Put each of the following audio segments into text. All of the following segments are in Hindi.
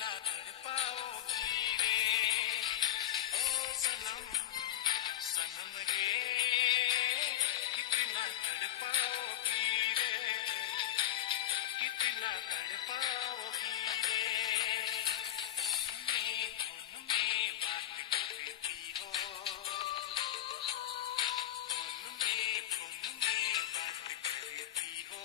कितना तड़पाओगी रे ओ सनम सनम रे कितना तड़पाओगी रे कितना तड़पाओगी रे फोन में बात करती हो फोन में बात करती हो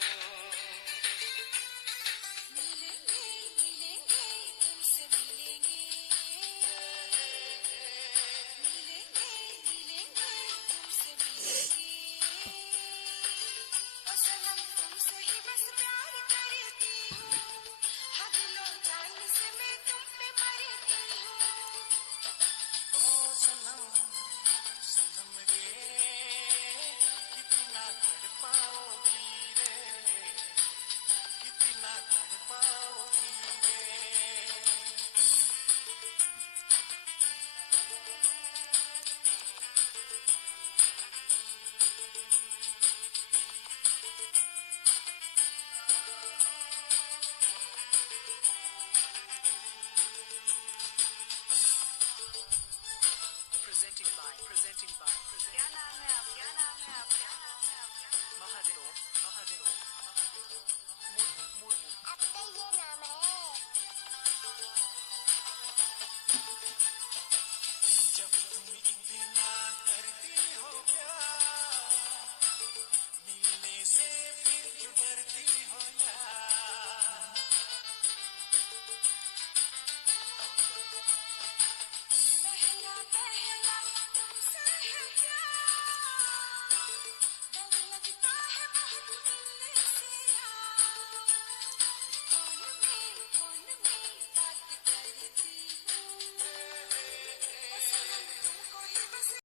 मिलेंगे मिलेंगे तुमसे मिलेंगे मिलेंगे मिलेंगे तुमसे मिलेंगे ओ सनम तुमसे ही बस प्यार करती हूँ हाँ दिलो जान से मैं तुम पे मरती हूँ ओ सनम सनम रे कितना तड़पाओगी रे कितना तड़पाओगी रे presenting by क्या नाम है आप क्या नाम है आप क्या नाम है आपका महादेव महादेव मुर्मू मुर्मू अब तो ये नाम है